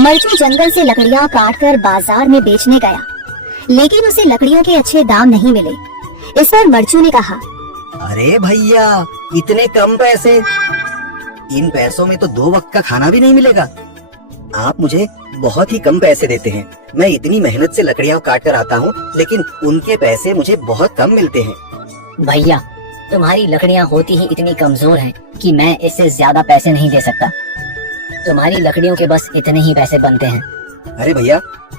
मरचू जंगल से लकड़ियां काटकर बाजार में बेचने गया, लेकिन उसे लकड़ियों के अच्छे दाम नहीं मिले। इस पर मरचू ने कहा, अरे भैया, इतने कम पैसे, इन पैसों में तो 2 वक्त का खाना भी नहीं मिलेगा। आप मुझे बहुत ही कम पैसे देते हैं। मैं इतनी मेहनत से लकड़ियां काट कर आता हूँ, लेकिन उनके पैसे मुझे बहुत कम मिलते हैं। भैया, तुम्हारी लकड़ियाँ होती ही इतनी कमजोर हैं कि मैं इससे ज्यादा पैसे नहीं दे सकता। तुम्हारी लकड़ियों के बस इतने ही पैसे बनते हैं। अरे भैया,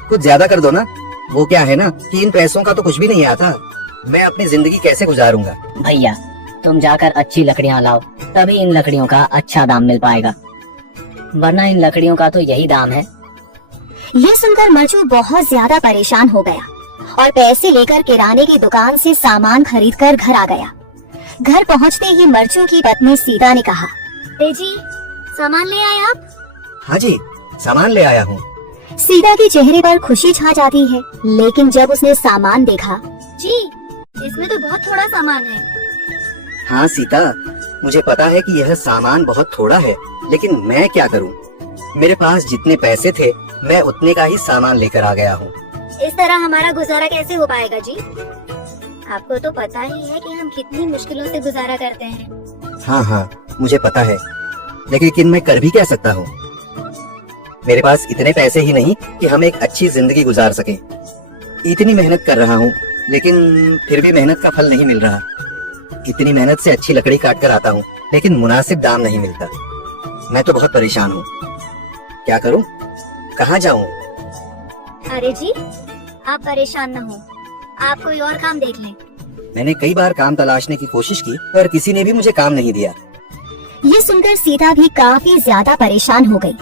कुछ ज्यादा कर दो ना। वो क्या है ना कि इन पैसों का तो कुछ भी नहीं आता। मैं अपनी जिंदगी कैसे गुजारूंगा। भैया, तुम जाकर अच्छी लकड़ियाँ लाओ, तभी इन लकड़ियों का अच्छा दाम मिल पाएगा, वरना इन लकड़ियों का तो यही दाम है। ये सुनकर मरचू बहुत ज्यादा परेशान हो गया और पैसे लेकर किराने की दुकान से सामान खरीदकर घर आ गया। घर पहुंचते ही मरचू की पत्नी सीता ने कहा, जी सामान ले आए आप? हाँ जी, सामान ले आया हूँ। सीता के चेहरे पर खुशी छा जाती है, लेकिन जब उसने सामान देखा, जी इसमें तो बहुत थोड़ा सामान है। हाँ सीता, मुझे पता है कि यह सामान बहुत थोड़ा है, लेकिन मैं क्या करूँ। मेरे पास जितने पैसे थे, मैं उतने का ही सामान लेकर आ गया हूँ। इस तरह हमारा गुजारा कैसे हो पाएगा जी? आपको तो पता ही है कि हम कितनी मुश्किलों से गुजारा करते हैं। हाँ, मुझे पता है, लेकिन मैं कर भी क्या सकता हूँ। मेरे पास इतने पैसे ही नहीं कि हम एक अच्छी जिंदगी गुजार सके। इतनी मेहनत कर रहा हूँ, लेकिन फिर भी मेहनत का फल नहीं मिल रहा। इतनी मेहनत से अच्छी लकड़ी काट कर आता हूँ, लेकिन मुनासिब दाम नहीं मिलता। मैं तो बहुत परेशान हूँ। क्या करूँ, कहाँ जाऊँ? अरे जी, आप परेशान न हो, आप कोई और काम देख लें। मैंने कई बार काम तलाशने की कोशिश की, पर किसी ने भी मुझे काम नहीं दिया। ये सुनकर सीता भी काफी ज्यादा परेशान हो गई।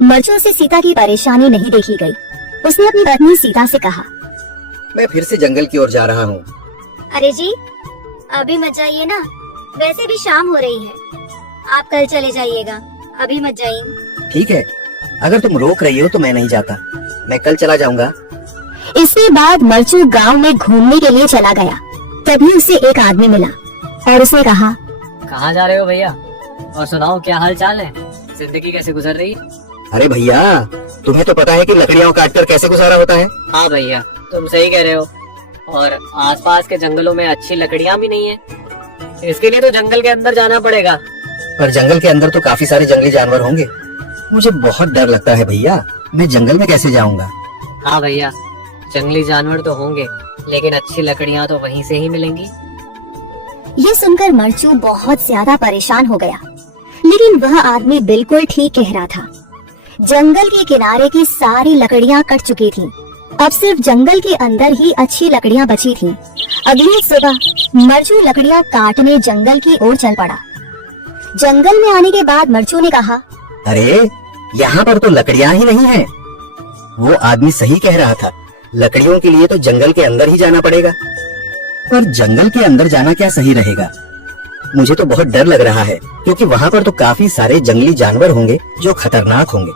मरचू से सीता की परेशानी नहीं देखी गई। उसने अपनी पत्नी सीता से कहा, मैं फिर से जंगल की ओर जा रहा हूँ। अरे जी, अभी मत जाइए ना, वैसे भी शाम हो रही है। आप कल चले जाइएगा, अभी मत जाइए। ठीक है, अगर तुम रोक रही हो तो मैं नहीं जाता, मैं कल चला जाऊंगा। इसके बाद मरचू गांव में घूमने के लिए चला गया। तभी उसे एक आदमी मिला और उसने कहा, कहाँ जा रहे हो भैया? और सुनाओ, क्या हाल चाल है? जिंदगी कैसे गुजर रही है? अरे भैया, तुम्हें तो पता है कि लकड़ियाँ काटकर कैसे गुजारा होता है। हाँ भैया, तुम सही कह रहे हो। और आसपास के जंगलों में अच्छी लकड़ियाँ भी नहीं है, इसके लिए तो जंगल के अंदर जाना पड़ेगा। पर जंगल के अंदर तो काफी सारे जंगली जानवर होंगे। मुझे बहुत डर लगता है भैया, मैं जंगल में कैसे जाऊंगा। हाँ भैया, जंगली जानवर तो होंगे, लेकिन अच्छी लकड़ियाँ तो वहीं से ही मिलेंगी। ये सुनकर मरचू बहुत ज्यादा परेशान हो गया, लेकिन वह आदमी बिल्कुल ठीक कह रहा था। जंगल के किनारे की सारी लकड़ियाँ कट चुकी थीं। अब सिर्फ जंगल के अंदर ही अच्छी लकड़ियाँ बची थीं। अगली सुबह मरचू लकड़ियाँ काटने जंगल की ओर चल पड़ा। जंगल में आने के बाद मरचू ने कहा, अरे यहाँ पर तो लकड़ियाँ ही नहीं है। वो आदमी सही कह रहा था, लकड़ियों के लिए तो जंगल के अंदर ही जाना पड़ेगा। पर जंगल के अंदर जाना क्या सही रहेगा? मुझे तो बहुत डर लग रहा है, क्योंकि वहाँ पर तो काफी सारे जंगली जानवर होंगे जो खतरनाक होंगे।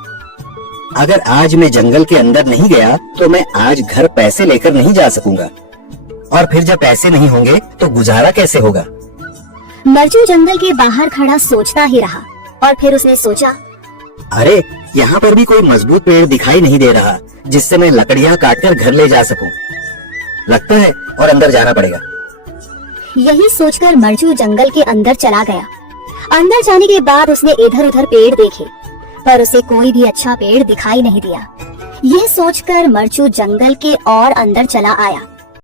अगर आज मैं जंगल के अंदर नहीं गया तो मैं आज घर पैसे लेकर नहीं जा सकूंगा, और फिर जब पैसे नहीं होंगे तो गुजारा कैसे होगा। मरचू जंगल के बाहर खड़ा सोचता ही रहा और फिर उसने सोचा, अरे यहाँ पर भी कोई मजबूत पेड़ दिखाई नहीं दे रहा जिससे मैं लकड़ियाँ काटकर घर ले जा सकूं। लगता है और अंदर जाना पड़ेगा। यही सोचकर मरचू जंगल के अंदर चला गया। अंदर जाने के बाद उसने इधर उधर पेड़ देखे, पर उसे कोई भी अच्छा पेड़ दिखाई नहीं दिया। यह सोचकर मरचू जंगल के और अंदर चला आया।